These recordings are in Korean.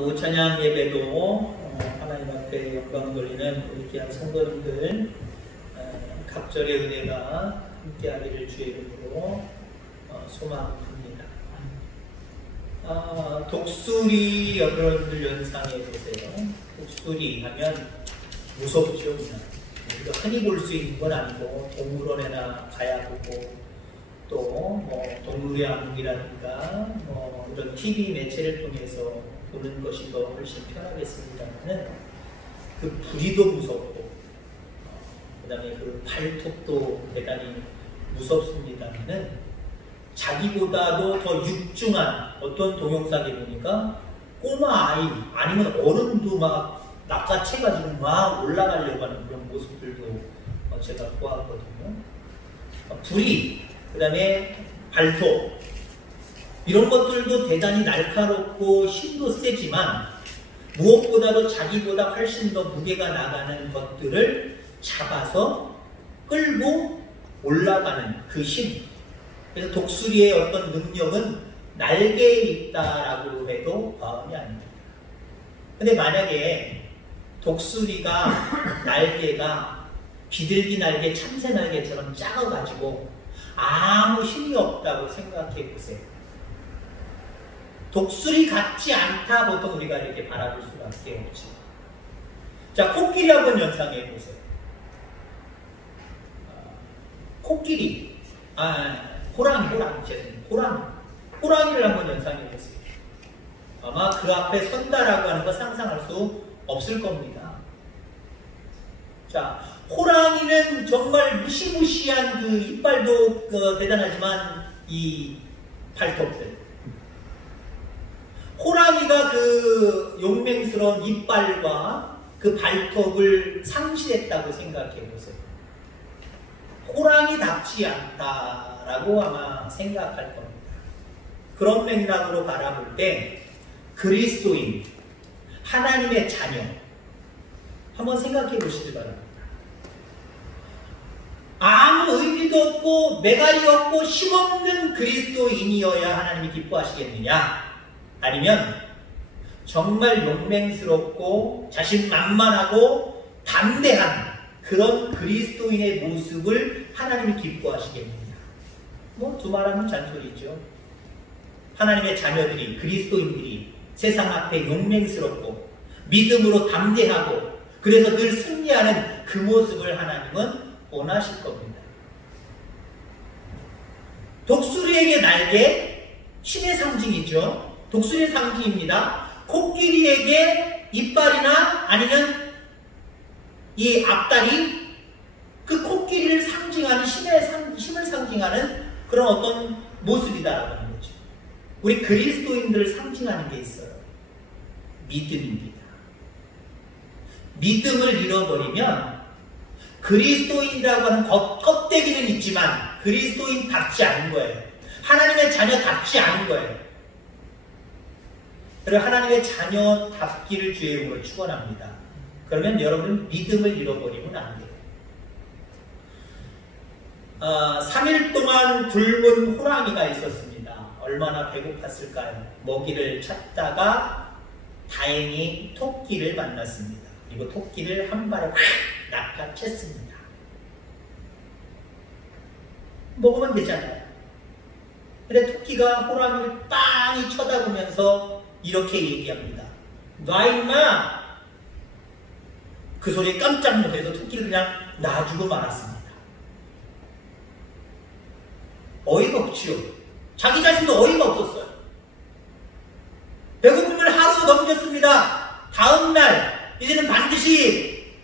오후 찬양 예배도 하나님 앞에 영광 돌리는 우리 귀한 성도님들 각절의 은혜가 함께하기를 주의 이름으로 소망합니다. 독수리 여러분들 연상해 보세요. 독수리 하면 무섭죠. 우리가 흔히 볼 수 있는 건 아니고 동물원에나 가야 보고 또 동물의 암흑이라든가 이런 TV 매체를 통해서 보는 것이 더 훨씬 편하겠습니다만은 그 부리도 무섭고 그 다음에 그 발톱도 대단히 무섭습니다만은 자기보다도 더 육중한 어떤 동영상에 보니까 꼬마 아이 아니면 어른도 막 낚아채가지고 막 올라가려고 하는 그런 모습들도 제가 보았거든요. 부리, 그 다음에 발톱 이런 것들도 대단히 날카롭고 힘도 세지만 무엇보다도 자기보다 훨씬 더 무게가 나가는 것들을 잡아서 끌고 올라가는 그 힘. 그래서 독수리의 어떤 능력은 날개에 있다라고 해도 과언이 아닙니다. 근데 만약에 독수리가 날개가 비둘기 날개, 참새 날개처럼 작아가지고 아무 힘이 없다고 생각해 보세요. 독수리 같지 않다 보통 우리가 이렇게 바라볼 수밖에 없지. 자, 코끼리 한번 연상해 보세요. 코끼리, 호랑이를 한번 연상해 보세요. 아마 그 앞에 선다라고 하는 거 상상할 수 없을 겁니다. 자, 호랑이는 정말 무시무시한 그 이빨도 대단하지만 이 발톱들. 호랑이가 그 용맹스러운 이빨과 그 발톱을 상실했다고 생각해 보세요. 호랑이답지 않다라고 아마 생각할 겁니다. 그런 맥락으로 바라볼 때 그리스도인, 하나님의 자녀 한번 생각해 보시기 바랍니다. 아무 의미도 없고 매갈이 없고 힘없는 그리스도인이어야 하나님이 기뻐하시겠느냐? 아니면 정말 용맹스럽고 자신만만하고 담대한 그런 그리스도인의 모습을 하나님이 기뻐하시겠느냐? 두 말하면 잔소리죠. 하나님의 자녀들이, 그리스도인들이 세상 앞에 용맹스럽고 믿음으로 담대하고 그래서 늘 승리하는 그 모습을 하나님은 원하실 겁니다. 독수리에게 날개, 힘의 상징이죠. 독수리의 상징입니다. 코끼리에게 이빨이나 아니면 이 앞다리, 그 코끼리를 상징하는 힘을 상징하는 그런 어떤 모습이다라고 하는 거죠. 우리 그리스도인들을 상징하는 게 있어요. 믿음입니다. 믿음을 잃어버리면 그리스도인이라고 하는 껍데기는 있지만 그리스도인답지 않은 거예요. 하나님의 자녀답지 않은 거예요. 그리고 하나님의 자녀답기를 주의 이름으로 축원합니다. 그러면 여러분 믿음을 잃어버리면 안 돼요. 3일 동안 굶은 호랑이가 있었습니다. 얼마나 배고팠을까요? 먹이를 찾다가 다행히 토끼를 만났습니다. 그리고 토끼를 한 발에 확 낚아챘습니다. 먹으면 되잖아요. 근데 토끼가 호랑이를 빤히 쳐다보면서 이렇게 얘기합니다. 놔 임마! 그 소리에 깜짝 놀라서 토끼를 그냥 놔주고 말았습니다. 어이가 없지요. 자기 자신도 어이가 없었어요. 배고픔을 하루 넘겼습니다. 다음날 이제는 반드시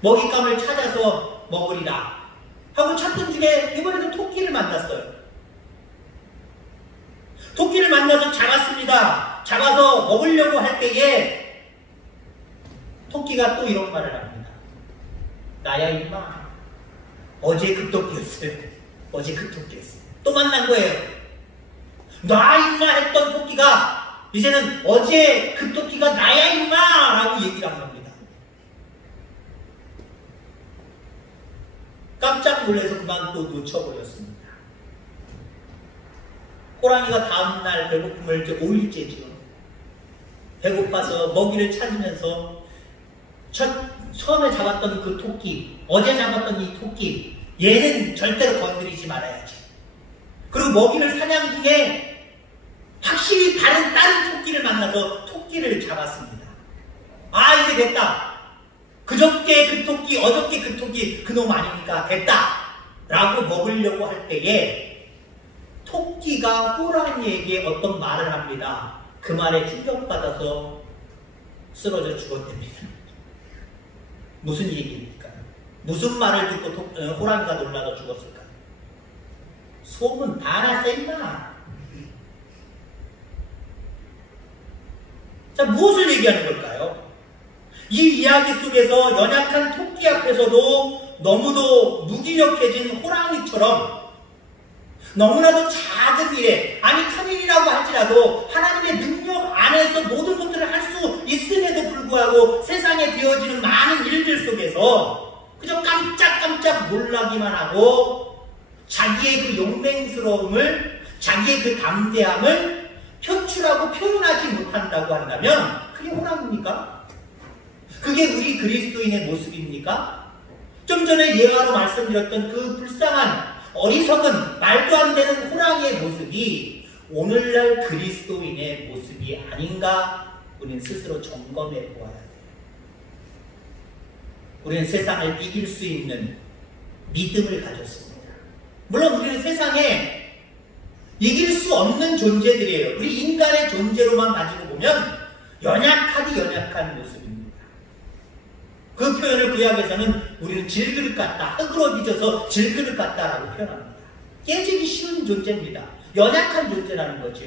먹잇감을 찾아서 먹으리라 하고 찾던 중에 이번에도 토끼를 만났어요. 토끼를 만나서 잡았습니다. 잡아서 먹으려고 할 때에 토끼가 또 이런 말을 합니다. 나야 임마. 어제 그 토끼였어요. 어제 그 토끼였어요. 또 만난 거예요. 나 임마 했던 토끼가 이제는 어제 그 토끼가 나야 임마 라고 얘기를 한 겁니다. 깜짝 놀라서 그만 또 놓쳐버렸습니다. 호랑이가 다음날 배고픔을 이제 5일째죠. 배고파서 먹이를 찾으면서 처음에 잡았던 그 토끼, 어제 잡았던 이 토끼, 얘는 절대로 건드리지 말아야지. 그리고 먹이를 사냥 중에 확실히 다른 토끼를 만나서 토끼를 잡았습니다. 아, 이제 됐다. 그저께 그 토끼, 어저께 그 토끼, 그놈 아니니까 됐다. 라고 먹으려고 할 때에 토끼가 호랑이에게 어떤 말을 합니다. 그 말에 충격받아서 쓰러져 죽었답니다. 무슨 얘기입니까? 무슨 말을 듣고 호랑이가 놀라서 죽었을까? 소문 다 났어 임마. 자, 무엇을 얘기하는 걸까요? 이 이야기 속에서 연약한 토끼 앞에서도 너무도 무기력해진 호랑이처럼 너무나도 작은 일에, 아니 큰 일이라고 할지라도 하나님의 능력 안에서 모든 것들을 할 수 있음에도 불구하고 세상에 되어지는 많은 일들 속에서 그저 깜짝깜짝 놀라기만 하고 자기의 그 용맹스러움을, 자기의 그 담대함을 표출하고 표현하지 못한다고 한다면 그게 호랑이입니까? 그게 우리 그리스도인의 모습입니까? 좀 전에 예화로 말씀드렸던 그 불쌍한 어리석은 말도 안 되는 호랑이의 모습이 오늘날 그리스도인의 모습이 아닌가 우리는 스스로 점검해 보아야 돼요. 우리는 세상을 이길 수 있는 믿음을 가졌습니다. 물론 우리는 세상에 이길 수 없는 존재들이에요. 우리 인간의 존재로만 가지고 보면 연약하디 연약한 모습입니다. 그 표현을 구약에서는 우리는 질그릇 같다, 흙으로 빚어서 질그릇 같다라고 표현합니다. 깨지기 쉬운 존재입니다. 연약한 존재라는 거죠.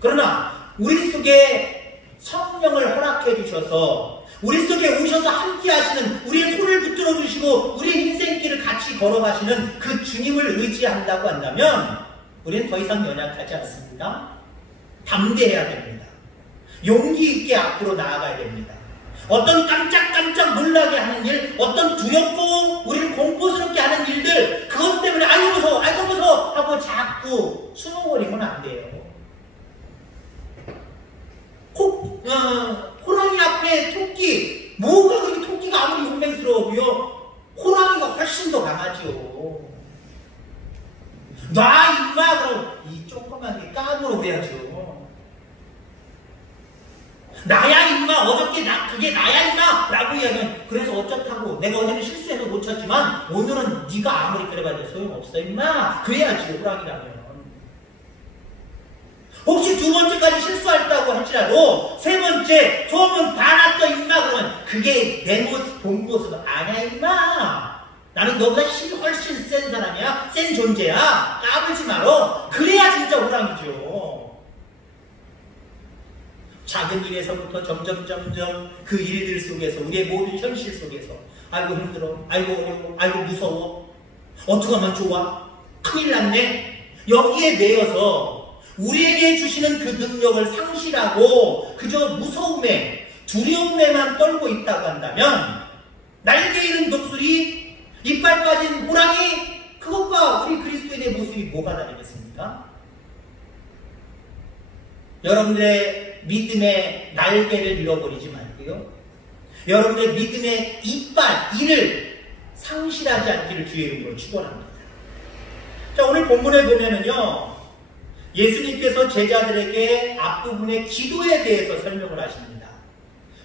그러나 우리 속에 성령을 허락해 주셔서 우리 속에 오셔서 함께 하시는, 우리의 손을 붙들어 주시고 우리의 인생길을 같이 걸어가시는 그 주님을 의지한다고 한다면 우리는 더 이상 연약하지 않습니다. 담대해야 됩니다. 용기 있게 앞으로 나아가야 됩니다. 어떤 깜짝깜짝 놀라게 하는 일, 어떤 두렵고 우리를 공포스럽게 하는 일들, 그것 때문에 아이고 무서워, 아이고 무서워 하고 자꾸 숨어버리면 안 돼요. 호랑이 앞에 토끼, 뭐가 그렇게 토끼가 아무리 용맹스러워도요, 호랑이가 훨씬 더 강하죠. 나 임마, 그럼 이 조그만 게 까불어 그래야죠. 나야 임마, 어저께 그게 나야 임마 라고 이야기하면, 그래서 어쩌다고 내가 어제는 실수해서 놓쳤지만 오늘은 네가 아무리 그래봐도 소용없어 임마, 그래야지 호랑이라면. 혹시 두 번째까지 실수했다고 할지라도 세 번째 소문 다 났어 임마 그러면 그게 내 모습, 본 모습 아니야 임마. 나는 너보다 훨씬 센 사람이야, 센 존재야, 까불지 말어. 그래야 진짜 호랑이죠. 작은 일에서부터 점점 그 일들 속에서, 우리의 모든 현실 속에서 아이고 힘들어, 아이고 어려워, 아이고 무서워, 어떡하면 좋아, 큰일 났네, 여기에 매여서 우리에게 주시는 그 능력을 상실하고 그저 무서움에, 두려움에만 떨고 있다고 한다면 날개 잃은 독수리, 이빨 빠진 호랑이, 그것과 우리 그리스도인의 모습이 뭐가 다르겠습니까? 여러분들의 믿음의 날개를 잃어버리지 말고요, 여러분의 믿음의 이빨, 이를 상실하지 않기를 주의 이름으로 축원합니다. 자, 오늘 본문을 보면은요, 예수님께서 제자들에게 앞부분에 기도에 대해서 설명을 하십니다.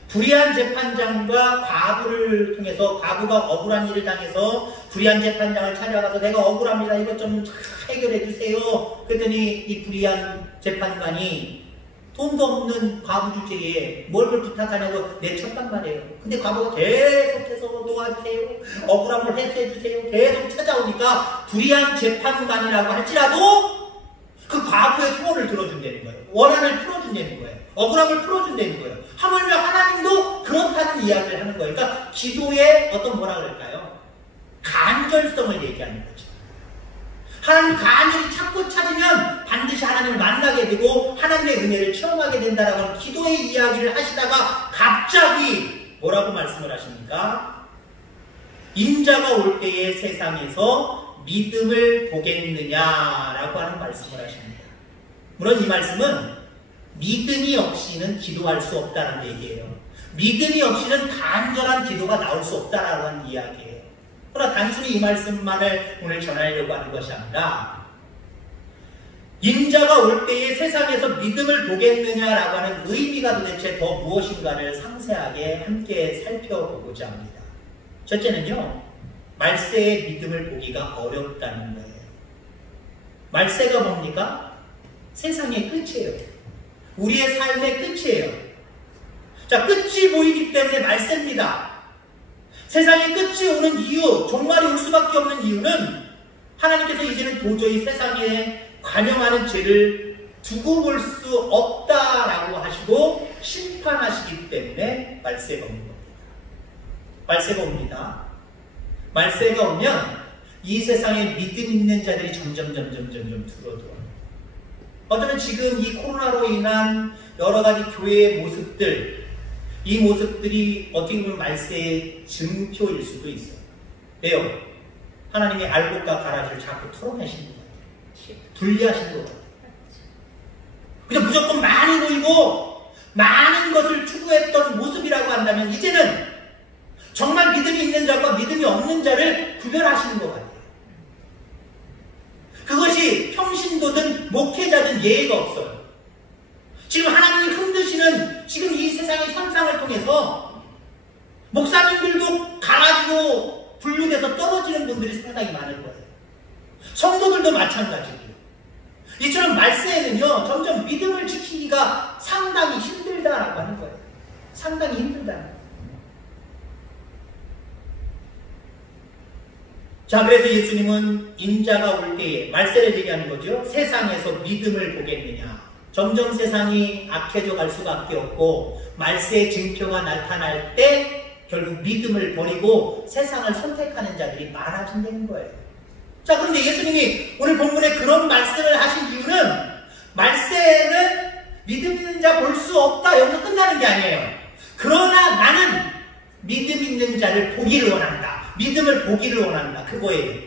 불의한 재판장과 과부를 통해서, 과부가 억울한 일을 당해서 불의한 재판장을 찾아가서 내가 억울합니다, 이것 좀 해결해 주세요. 그랬더니 이 불의한 재판관이 돈도 없는 과부 주제에 뭘 부탁하냐고 내쳤단 말이에요. 근데 과부가 계속해서 도와주세요, 억울함을 해소해 주세요 계속 찾아오니까 불의한 재판관이라고 할지라도 그 과부의 소원을 들어준다는 거예요. 원한을 풀어준다는 거예요. 억울함을 풀어준다는 거예요. 하물며 하나님도 그렇다는 이야기를 하는 거예요. 그러니까 기도의 어떤 뭐라 그럴까요? 간절성을 얘기하는 거죠. 하나님 간절히 찾고 찾으면 반드시 하나님을 만나게 되고 하나님의 은혜를 체험하게 된다라고 하는 기도의 이야기를 하시다가 갑자기 뭐라고 말씀을 하십니까? 인자가 올 때에 세상에서 믿음을 보겠느냐라고 하는 말씀을 하십니다. 물론 이 말씀은 믿음이 없이는 기도할 수 없다는 얘기예요. 믿음이 없이는 간절한 기도가 나올 수 없다라는 이야기예요. 그러나 단순히 이 말씀만을 오늘 전하려고 하는 것이 아니라 인자가 올 때에 세상에서 믿음을 보겠느냐라고 하는 의미가 도대체 더 무엇인가를 상세하게 함께 살펴보고자 합니다. 첫째는요, 말세의 믿음을 보기가 어렵다는 거예요. 말세가 뭡니까? 세상의 끝이에요. 우리의 삶의 끝이에요. 자, 끝이 보이기 때문에 말세입니다. 세상의 끝이 오는 이유, 종말이 올 수밖에 없는 이유는 하나님께서 이제는 도저히 세상에 관영하는 죄를 두고 볼 수 없다라고 하시고 심판하시기 때문에 말세가 오는 겁니다. 말세가 옵니다. 말세가 오면 이 세상에 믿음 있는 자들이 점점 줄어들어요. 어쩌면 지금 이 코로나로 인한 여러 가지 교회의 모습들, 이 모습들이 어떻게 보면 말세의 증표일 수도 있어요. 왜요? 하나님의 알곡과 가라지를 자꾸 털어내시는 것 같아요. 분리하시는 것 같아요. 그냥 무조건 많이 보이고 많은 것을 추구했던 모습이라고 한다면 이제는 정말 믿음이 있는 자와 믿음이 없는 자를 구별하시는 것 같아요. 그것이 평신도든 목회자든 예의가 없어요. 지금 하나님이 흔드시는 지금 이 세상의 현상을 통해서 목사님들도 가라지고 분류돼서 떨어지는 분들이 상당히 많을 거예요. 성도들도 마찬가지고요. 이처럼 말세에는요, 점점 믿음을 지키기가 상당히 힘들다라고 하는 거예요. 상당히 힘들다는 거예요. 자, 그래서 예수님은 인자가 올 때에 말세를 얘기하는 거죠. 세상에서 믿음을 보겠느냐. 점점 세상이 악해져 갈 수밖에 없고 말세의 증표가 나타날 때 결국 믿음을 버리고 세상을 선택하는 자들이 많아진다는 거예요. 자, 그런데 예수님이 오늘 본문에 그런 말씀을 하신 이유는 말세에는 믿음 있는 자 볼 수 없다, 여기서 끝나는 게 아니에요. 그러나 나는 믿음 있는 자를 보기를 원한다. 믿음을 보기를 원한다. 그거예요.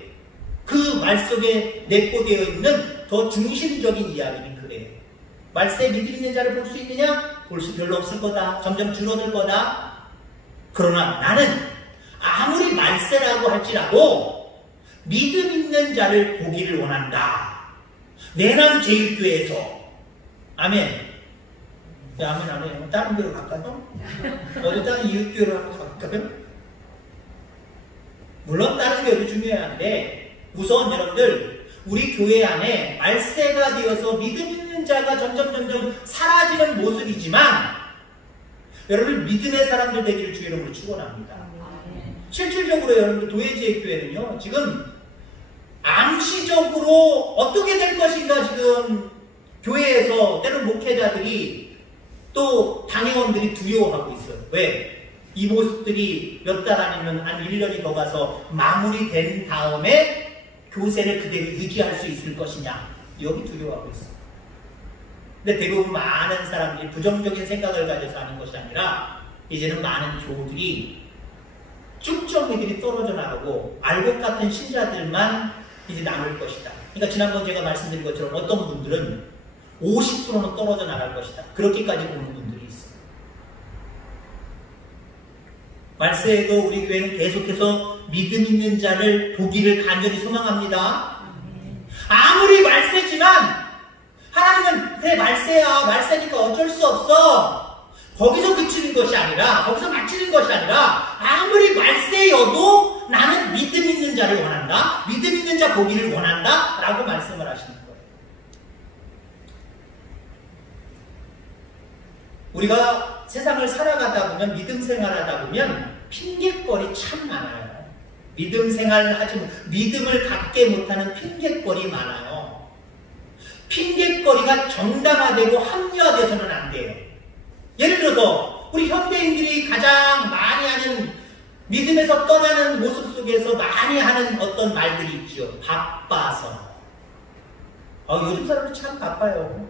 그 말 속에 내포되어 있는 더 중심적인 이야기는 그래요. 말세에 믿음 있는 자를 볼 수 있느냐? 볼 수 별로 없을 거다. 점점 줄어들 거다. 그러나 나는 아무리 말세라고 할지라도 믿음 있는 자를 보기를 원한다. 내남 제일교회에서 아멘. 야, 아멘 안 해요. 다른 교회로 갈까요? 어디 다른 이웃교회로 한번 갈까요? 물론 다른 교회도 중요한데 우선 여러분들 우리 교회 안에 말세가 되어서 믿음 있는 자가 점점 사라지는 모습이지만 여러분 믿음의 사람들 되기를 주 이름으로 축원합니다. 실질적으로 여러분들 도예지의 교회는요 지금 암시적으로 어떻게 될 것인가 지금 교회에서 때로는 목회자들이 또 당회원들이 두려워하고 있어요. 왜? 이 모습들이 몇 달 아니면 한 1년이 더 가서 마무리된 다음에 교세를 그대로 유지할 수 있을 것이냐 여기 두려워하고 있어요. 근데 대부분 많은 사람들이 부정적인 생각을 가져서 하는 것이 아니라 이제는 많은 교우들이 쭉정이들이 떨어져 나가고 알곡 같은 신자들만 이제 남을 것이다. 그러니까 지난번 제가 말씀드린 것처럼 어떤 분들은 50%는 떨어져 나갈 것이다. 그렇게까지 보는 분들이 있어요. 말세에도 우리 교회는 계속해서 믿음 있는 자를 보기를 간절히 소망합니다. 아무리 말세지만 하나님은 그래 말세야 말세니까 어쩔 수 없어 거기서 그치는 것이 아니라 거기서 마치는 것이 아니라 아무리 말세여도 나는 믿음 있는 자를 원한다. 믿음 있는 자 보기를 원한다 라고 말씀을 하시는 거예요. 우리가 세상을 살아가다 보면 믿음 생활하다 보면 핑계거리 참 많아요. 믿음 생활하지 믿음을 갖게 못하는 핑계거리 많아요. 핑계거리가 정당화되고 합리화돼서는 안 돼요. 예를 들어서 우리 현대인들이 가장 많이 하는 믿음에서 떠나는 모습 속에서 많이 하는 어떤 말들이 있죠. 바빠서. 요즘 사람들 참 바빠요.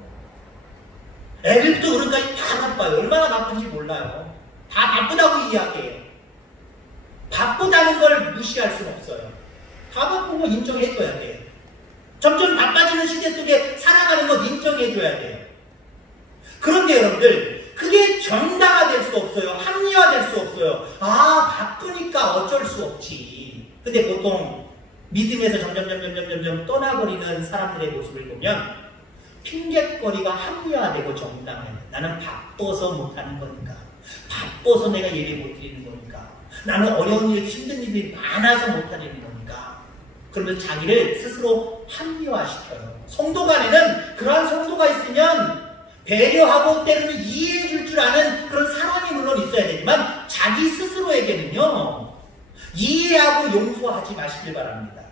애들도 그런까지 다 바빠요. 얼마나 바쁜지 몰라요. 다 바쁘다고 이야기해요. 바쁘다는 걸 무시할 수는 없어요. 다 바쁜 거 인정해줘야 돼요. 점점 바빠지는 시대 속에 살아가는 것 인정해줘야 돼요. 그런데 여러분들, 그게 정당화될 수 없어요. 합리화될 수 없어요. 아, 바쁘니까 어쩔 수 없지. 근데 보통 믿음에서 점점 떠나버리는 사람들의 모습을 보면 핑계거리가 합리화되고 정당해요. 나는 바빠서 못하는 거니까. 바빠서 내가 예배 못 드리는 거니까. 나는 어려운 일, 힘든 일이 많아서 못하는 거니까. 그러면서 자기를 스스로 합리화시켜요. 성도 간에는 그러한 성도가 있으면 배려하고 때로는 이해해 줄 줄 아는 그런 사람이 물론 있어야 되지만 자기 스스로에게는요, 이해하고 용서하지 마시길 바랍니다.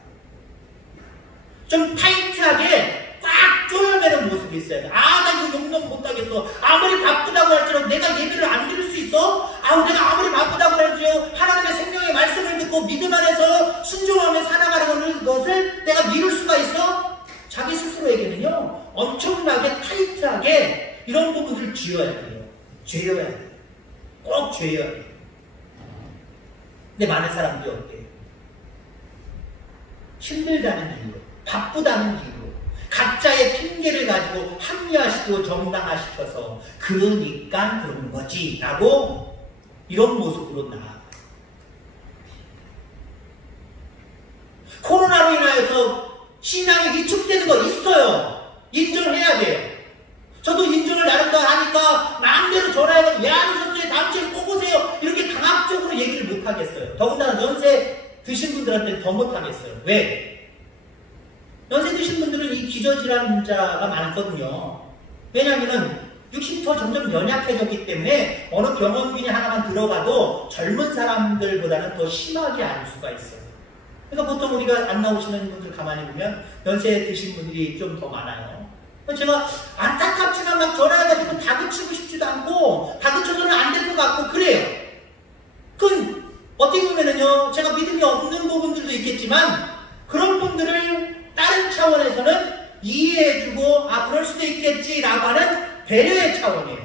좀 타이트하게 꽉 조여매는 모습이 있어야 돼. 아, 나 이거 용납 못하겠어. 아무리 바쁘다고 할지라도 내가 예배를 안 드릴 수 있어? 아, 내가 아무리 바쁘다고 할지라도 하나님의 생명의 말씀을 듣고 믿음 안에서 순종하며 살아가는 것을 내가 미룰 수가 있어? 자기 스스로에게는요, 엄청나게 타이트하게 이런 부분들을 쥐어야 돼요. 죄어야 돼요. 꼭 죄어야 돼요. 근데 많은 사람들이 어때요? 힘들다는 이유로, 바쁘다는 이유로 각자의 핑계를 가지고 합리화시키고 정당화시켜서 그러니까 그런 거지 라고 이런 모습으로 나아가요. 코로나로 인하여서 신앙이 위축되는 거 있어요. 인정해야 돼요. 저도 인정을 나름대로 하니까 마음대로 전화해서 왜 안 오셨어요? 다음 주에 꼭 오세요. 이렇게 강압적으로 얘기를 못 하겠어요. 더군다나 연세 드신 분들한테는 더 못 하겠어요. 왜? 연세 드신 분들은 이 기저질환자가 많거든요. 왜냐하면 60도 점점 연약해졌기 때문에 어느 병원비니 하나만 들어가도 젊은 사람들보다는 더 심하게 알 수가 있어요. 그러니까 보통 우리가 안 나오시는 분들 가만히 보면 연세 드신 분들이 좀 더 많아요. 제가 안타깝지만 막 전화해가지고 다그치고 싶지도 않고 다그쳐서는 안 될 것 같고 그래요. 그건 어떻게 보면은요, 제가 믿음이 없는 부분들도 있겠지만 그런 분들을 다른 차원에서는 이해해주고 아 그럴 수도 있겠지라고 하는 배려의 차원이에요.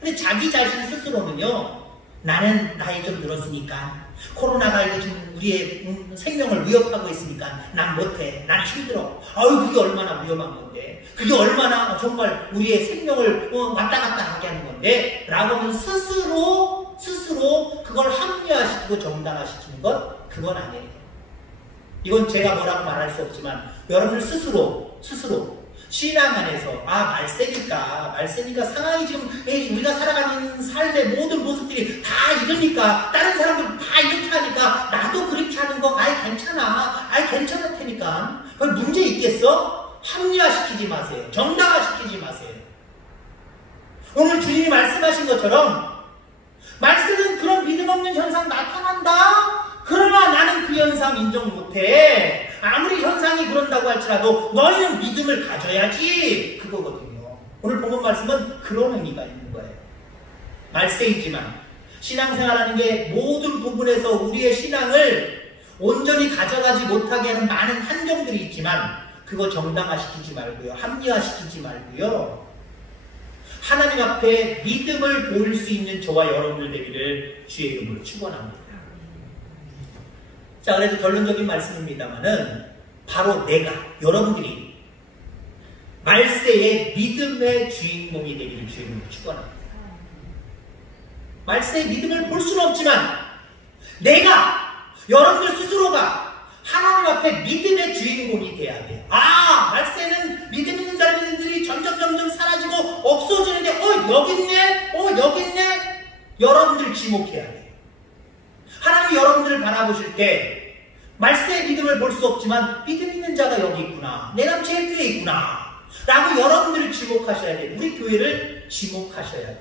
근데 자기 자신 스스로는요, 나는 나이 좀 들었으니까 코로나가 이제 지금 우리의 생명을 위협하고 있으니까 난 못해. 난 힘들어. 아유, 그게 얼마나 위험한 건데. 그게 얼마나 정말 우리의 생명을 왔다 갔다 하게 하는 건데. 라고 하면 스스로 그걸 합리화시키고 정당화시키는 것, 그건 아니에요. 이건 제가 뭐라고 말할 수 없지만 여러분들 스스로 신앙 안에서 말세니까 상황이 지금 우리가 살아가는 삶의 모든 모습들이 다 이러니까 다른 사람들 다 이렇게 하니까 나도 그렇게 하는 거 괜찮아. 괜찮을 테니까. 그럼 문제 있겠어? 합리화시키지 마세요. 정당화시키지 마세요. 오늘 주님이 말씀하신 것처럼 말씀은 그런 믿음 없는 현상 나타난다? 그러나 나는 그 현상 인정 못해. 아무리 현상이 그런다고 할지라도 너희는 믿음을 가져야지. 그거거든요. 오늘 본문 말씀은 그런 의미가 있는 거예요. 말세이지만 신앙생활하는 게 모든 부분에서 우리의 신앙을 온전히 가져가지 못하게 하는 많은 한정들이 있지만 그거 정당화시키지 말고요. 합리화시키지 말고요. 하나님 앞에 믿음을 보일 수 있는 저와 여러분들 되기를 주의 이름으로 축원합니다. 자, 그래도 결론적인 말씀입니다만은 바로 내가, 여러분들이 말세의 믿음의 주인공이 되기를 주의 이름으로 축원합니다. 말세의 믿음을 볼 수는 없지만 내가, 여러분들 스스로가 하나님 앞에 믿음의 주인공이 돼야 돼요. 말세는 믿음 있는 사람들이 점점 사라지고 없어지는데 여기 있네? 여러분들 지목해야 돼요. 하나님이 여러분들을 바라보실 때 말세의 믿음을 볼 수 없지만 믿음 있는 자가 여기 있구나. 내가 제일 교회에 있구나. 라고 여러분들을 지목하셔야 돼요. 우리 교회를 지목하셔야 돼요.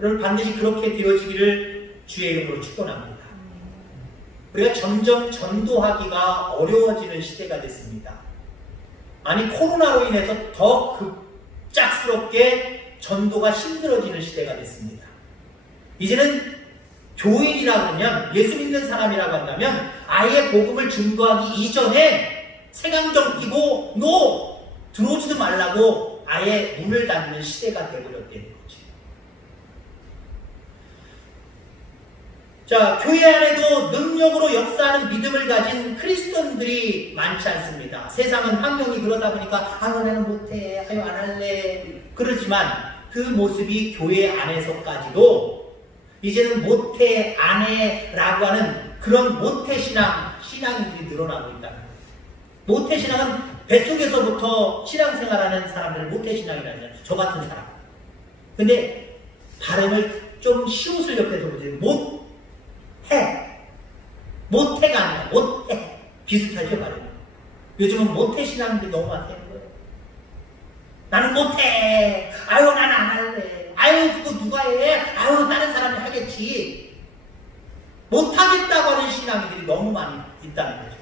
여러분 반드시 그렇게 되어지기를 주의 이름으로 축원합니다. 우리가 점점 전도하기가 어려워지는 시대가 됐습니다. 아니 코로나로 인해서 더 급작스럽게 전도가 힘들어지는 시대가 됐습니다. 이제는 교인이라고 하면, 예수 믿는 사람이라고 한다면 아예 복음을 증거하기 이전에 세강정 끼고 들어오지도 말라고 아예 문을 닫는 시대가 되어버렸다는 거죠. 자, 교회 안에도 능력으로 역사하는 믿음을 가진 크리스천들이 많지 않습니다. 세상은 환경이 그러다 보니까 아유 나는 못해, 아유 안 할래 그러지만 그 모습이 교회 안에서까지도 이제는 못해, 안 해라고 하는 그런 모태 신앙인들이 늘어나고 있다. 모태 신앙은 뱃속에서부터 신앙생활하는 사람들을 모태 신앙이라는 거예요. 저 같은 사람. 근데 발음을 좀 쉬웃을 옆에서 보세요. 못해가 아니라 못해. 비슷하죠, 발음이. 요즘은 모태 신앙들이 너무 많다는 거예요. 나는 못해. 아유, 나는 안 할래. 아유, 그거 누가 해? 아유, 다른 사람이 하겠지. 못하겠다고 하는 신앙들이 너무 많이 있다는 거죠.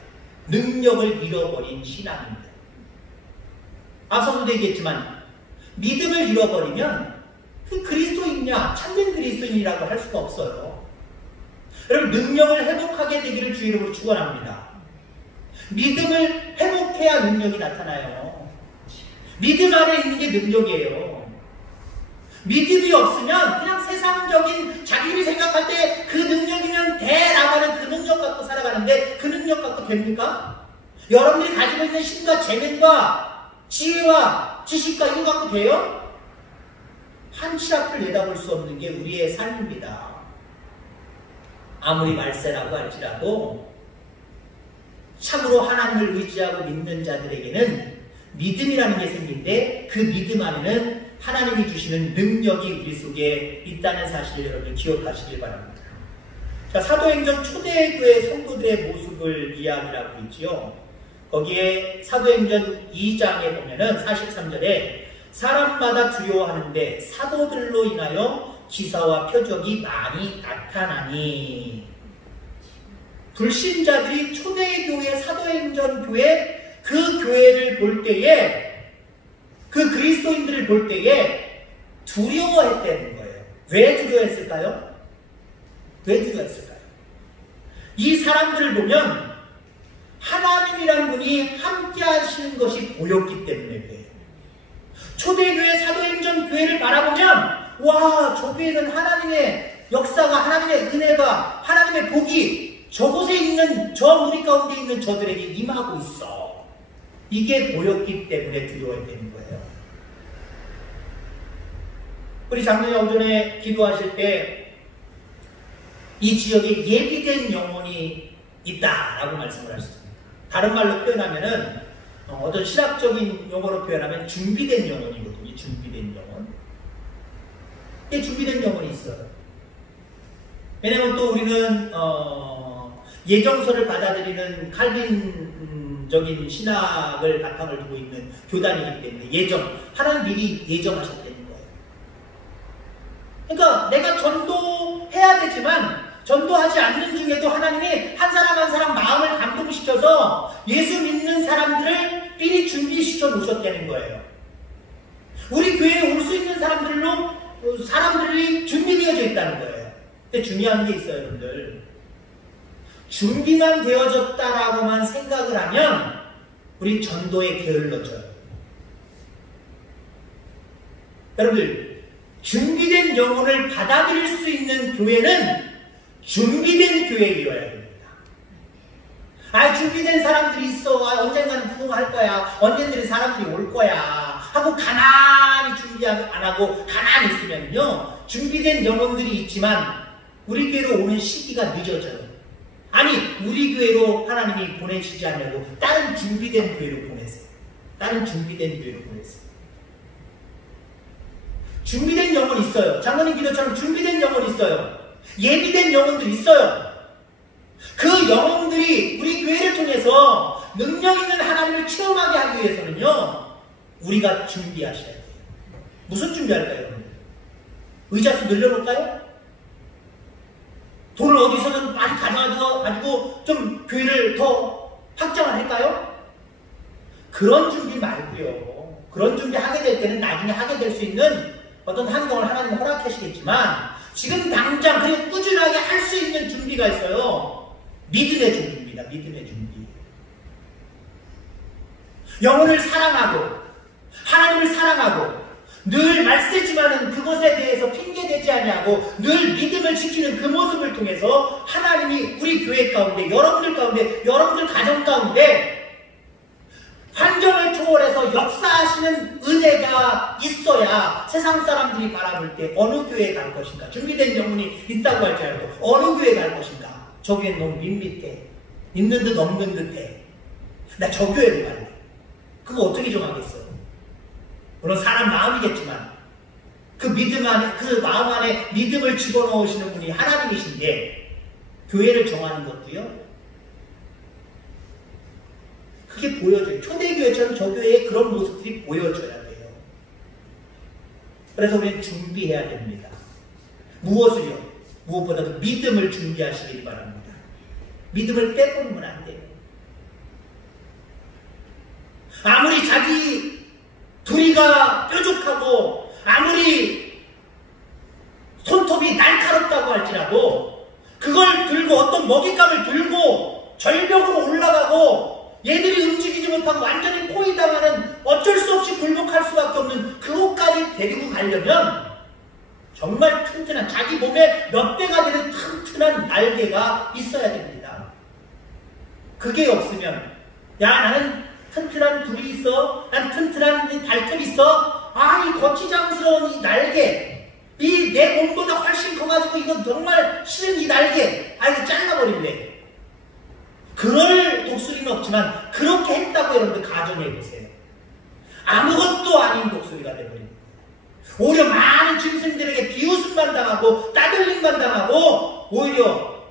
능력을 잃어버린 신앙입니다. 앞서도 얘기했지만 믿음을 잃어버리면 그 그리스도인이냐 참된 그리스도인이라고 할 수가 없어요. 여러분 능력을 회복하게 되기를 주 이름으로 축원합니다. 믿음을 회복해야 능력이 나타나요. 믿음 안에 있는 게 능력이에요. 믿음이 없으면 그냥 세상적인 자기들이 생각할 때 그 능력이면 돼라고 하는 그 능력 갖고 살아가는데 그 능력 갖고 됩니까? 여러분들이 가지고 있는 힘과 재능과 지혜와 지식과 이거 갖고 돼요? 한치 앞을 내다볼 수 없는 게 우리의 삶입니다. 아무리 말세라고 할지라도 참으로 하나님을 의지하고 믿는 자들에게는 믿음이라는 게 생긴데 그 믿음 안에는 하나님이 주시는 능력이 우리 속에 있다는 사실을 여러분 기억하시길 바랍니다. 자, 사도행전 초대교회 성도들의 모습을 이야기하고 있지요. 거기에 사도행전 2장에 보면은 43절에 사람마다 두려워하는데 사도들로 인하여 기사와 표적이 많이 나타나니 불신자들이 초대교회 사도행전 교회 그 교회를 볼 때에 그 그리스도인들을 볼 때에 두려워했다는 거예요. 왜 두려워했을까요? 왜 두려워했을까요? 이 사람들을 보면 하나님이란 분이 함께 하시는 것이 보였기 때문에 그래요. 초대교회 사도행전 교회를 바라보면 와, 저 교회는 하나님의 역사가 하나님의 은혜가 하나님의 복이 저곳에 있는 저 무리 가운데 있는 저들에게 임하고 있어. 이게 보였기 때문에 두려워했다는 거예요. 우리 장로님 오전에 기도하실 때 이 지역에 예비된 영혼이 있다라고 말씀을 하셨습니다. 다른 말로 표현하면은 어떤 신학적인 용어로 표현하면 준비된 영혼이거든요. 준비된 영혼. 이게 준비된 영혼이 있어요. 왜냐면 또 우리는 예정서를 받아들이는 칼빈적인 신학을 바탕을 두고 있는 교단이기 때문에 예정, 하나님 미리 예정하셨다는 거예요. 그러니까 내가 전도해야 되지만 전도하지 않는 중에도 하나님이 한 사람 한 사람 마음을 감동시켜서 예수 믿는 사람들을 미리 준비시켜 놓으셨다는 거예요. 우리 교회에 올 수 있는 사람들이 준비되어져 있다는 거예요. 근데 중요한 게 있어요, 여러분들. 준비만 되어졌다라고만 생각을 하면 우리 전도에 게을러져요. 여러분들, 준비된 영혼을 받아들일 수 있는 교회는 준비된 교회이어야 됩니다. 준비된 사람들이 있어. 언젠가는 부흥할 거야. 언젠가는 사람들이 올 거야. 하고 가만히 준비 안 하고 가만히 있으면요. 준비된 영혼들이 있지만 우리 교회로 오는 시기가 늦어져요. 아니, 우리 교회로 하나님이 보내시지 않냐고 다른 준비된 교회로 보내세요. 다른 준비된 교회로 보내세요. 준비된 영혼이 있어요. 장로님 기도처럼 준비된 영혼이 있어요. 예비된 영혼들이 있어요. 그 영혼들이 우리 교회를 통해서 능력 있는 하나님을 체험하게 하기 위해서는요, 우리가 준비하셔야 돼요. 무슨 준비할까요, 여러분? 의자수 늘려놓을까요? 돈을 어디서 좀 많이 가져가지고 좀 교회를 더 확장을 할까요? 그런 준비 말고요. 그런 준비 하게 될 때는 나중에 하게 될 수 있는 어떤 환경을 하나님 허락하시겠지만 지금 당장 그리고 꾸준하게 할 수 있는 준비가 있어요. 믿음의 준비입니다. 믿음의 준비. 영혼을 사랑하고 하나님을 사랑하고 늘 말세지만은 그것에 대해서 핑계대지 아니하고 늘 믿음을 지키는 그 모습을 통해서 하나님이 우리 교회 가운데, 여러분들 가운데, 여러분들 가정 가운데 환경을 초월해서 역사하시는 은혜가 있어야 세상 사람들이 바라볼 때 어느 교회에 갈 것인가, 준비된 영혼이 있다고 할지라도 어느 교회에 갈 것인가, 저 교회는 너무 밋밋해, 있는 듯 없는 듯해, 나 저 교회를 갈래. 그거 어떻게 정하겠어요? 물론 사람 마음이겠지만 그 믿음 안에, 그 마음 안에 믿음을 집어넣으시는 분이 하나님이신데 교회를 정하는 것도요, 그게 보여줘요. 초대교회처럼 저 교회에 그런 모습들이 보여줘야 돼요. 그래서 우리는 준비해야 됩니다. 무엇을요? 무엇보다도 믿음을 준비하시길 바랍니다. 믿음을 빼버리면 안 돼요. 아무리 자기 두리가 뾰족하고 아무리 손톱이 날카롭다고 할지라도 그걸 들고 어떤 먹잇감을 들고 절벽으로 올라가고 얘들이 움직이지 못하고 완전히 포위당하는, 어쩔 수 없이 굴복할 수밖에 없는 그곳까지 데리고 가려면 정말 튼튼한, 자기 몸에 몇 배가 되는 튼튼한 날개가 있어야 됩니다. 그게 없으면, 야, 나는 튼튼한 둘이 있어, 난 튼튼한 발톱이 있어, 아, 이 거치장스러운 이 날개, 이 내 몸보다 훨씬 커가지고 이거 정말 싫은 이 날개, 아, 이거 잘라버릴래. 그럴 독수리는 없지만 그렇게 했다고 여러분들 가정해보세요. 아무것도 아닌 독수리가 되버립니다. 오히려 많은 짐승들에게 비웃음만 당하고 따돌림만 당하고 오히려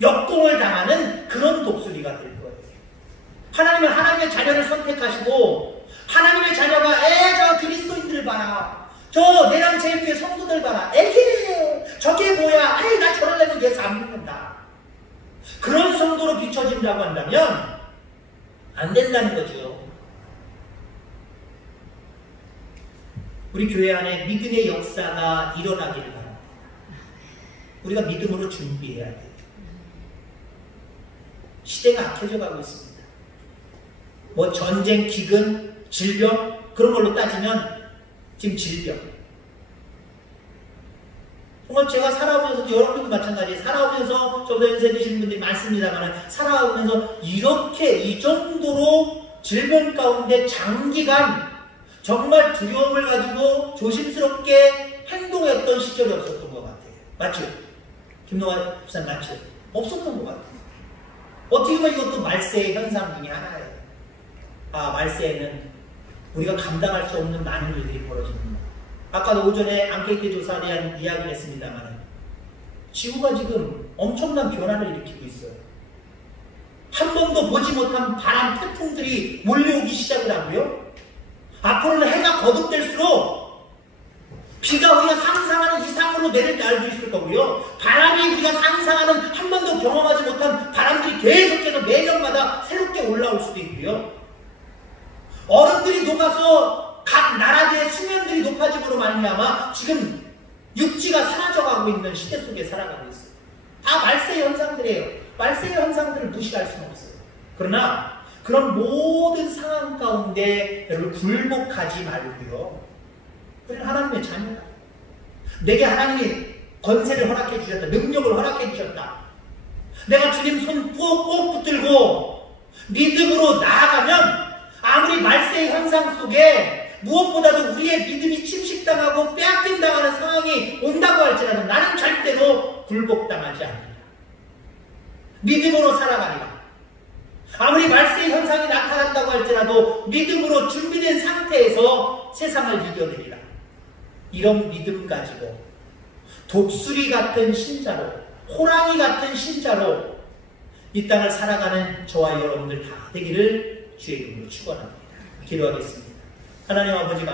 역공을 당하는 그런 독수리가 될 거예요. 하나님은 하나님의 자녀를 선택하시고 하나님의 자녀가 저 그리스도인들 봐라, 저 내랑 제일 위에 성도들 봐라, 에게 저게 뭐야, 나 저러려면 예수 안 믿는다, 그런 성도로 비춰진다고 한다면 안 된다는 거죠. 우리 교회 안에 믿음의 역사가 일어나기를 바랍니다. 우리가 믿음으로 준비해야 돼요. 시대가 악해져 가고 있습니다. 뭐 전쟁, 기근, 질병, 그런 걸로 따지면 지금 질병. 정말 제가 살아오면서도 여러분들도 마찬가지, 살아오면서 저보다 연세 드시는 분들이 많습니다만 살아오면서 이렇게 이 정도로 질병 가운데 장기간 정말 두려움을 가지고 조심스럽게 행동했던 시절이 없었던 것 같아요. 맞죠? 김동환 목사님 맞죠? 없었던 것 같아요. 어떻게 보면 이것도 말세의 현상 중에 하나예요. 아, 말세에는 우리가 감당할 수 없는 많은 일들이 벌어집니다. 아까도 오전에 앙케이트 조사에 대한 이야기를 했습니다만 지구가 지금 엄청난 변화를 일으키고 있어요. 한 번도 보지 못한 바람, 태풍들이 몰려오기 시작을 하고요. 앞으로는 해가 거듭될수록 비가 우리가 상상하는 이상으로 내릴 날도 있을 거고요. 바람이 우리가 상상하는 한 번도 경험하지 못한 바람들이 계속해서 매년마다 새롭게 올라올 수도 있고요. 얼음들이 녹아서 각 나라들의 수면들이 높아짐으로 말미암아 지금 육지가 사라져가고 있는 시대 속에 살아가고 있어요. 다 말세의 현상들이에요. 말세의 현상들을 무시할 수는 없어요. 그러나 그런 모든 상황 가운데 여러분 굴복하지 말고요. 우리는 하나님의 자녀다. 내게 하나님이 권세를 허락해 주셨다. 능력을 허락해 주셨다. 내가 주님 손 꼭 붙들고 믿음으로 나아가면 아무리 말세의 현상 속에 무엇보다도 우리의 믿음이 침식당하고 빼앗긴당하는 상황이 온다고 할지라도 나는 절대로 굴복당하지 않는다. 믿음으로 살아가리라. 아무리 말세의 현상이 나타난다고 할지라도 믿음으로 준비된 상태에서 세상을 이겨내리라. 이런 믿음 가지고 독수리 같은 신자로, 호랑이 같은 신자로 이 땅을 살아가는 저와 여러분들 다 되기를 주의 이름으로 축원합니다. 기도하겠습니다. 하나님 아버지